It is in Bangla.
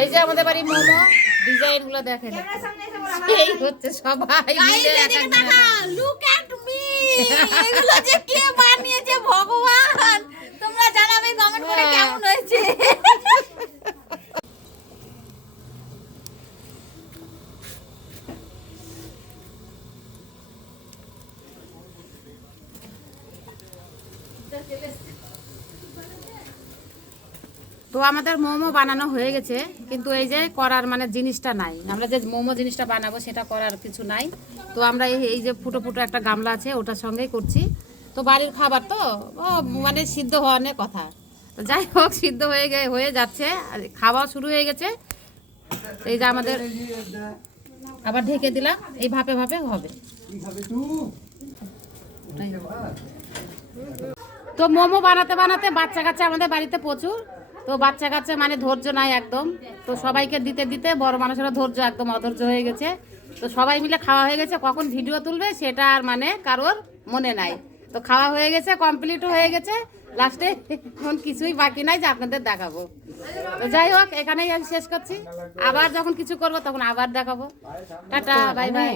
এই যে আমাদের বাড়ি মোমো ডিজাইন গুলো দেখেন এই হচ্ছে সবাই মিলে লুক এট মি এগুলো যে কে বানিয়েছে ভগবান তোমরা জানাবে কমেন্ট করে কেমন হয়েছে তো আমাদের মোমো বানানো হয়ে গেছে কিন্তু এই যে করার মানে জিনিসটা নাই আমরা যে মোমো জিনিসটা বানাবো সেটা করার কিছু নাই তো আমরা এই যে ফুটো ফুটো একটা গামলা আছে ওটার সঙ্গেই করছি তো বাড়ির খাবার তো ও মানে সিদ্ধ হওয়ার কথা তো যাই হোক সিদ্ধ হয়ে যাচ্ছে খাওয়া শুরু হয়ে গেছে এই যে আমাদের আবার ঢেকে দিলাম এই ভাপে ভাপে হবে তো মোমো বানাতে বানাতে বাচ্চা কাচ্চা আমাদের বাড়িতে প্রচুর তো বাচ্চা কাচ্চা মানে ধৈর্য নাই একদম তো সবাইকে দিতে দিতে বড় মানুষেরা ধৈর্য একদম অধৈর্য হয়ে গেছে তো সবাই মিলে খাওয়া হয়ে গেছে কখন ভিডিও তুলবে সেটা আর মানে কারোর মনে নাই তো খাওয়া হয়ে গেছে কমপ্লিট হয়ে গেছে লাস্টে এখন কিছুই বাকি নাই যে আপনাদের দেখাবো তো যাই হোক এখানেই আমি শেষ করছি আবার যখন কিছু করবো তখন আবার দেখাবো টাটা বাই বাই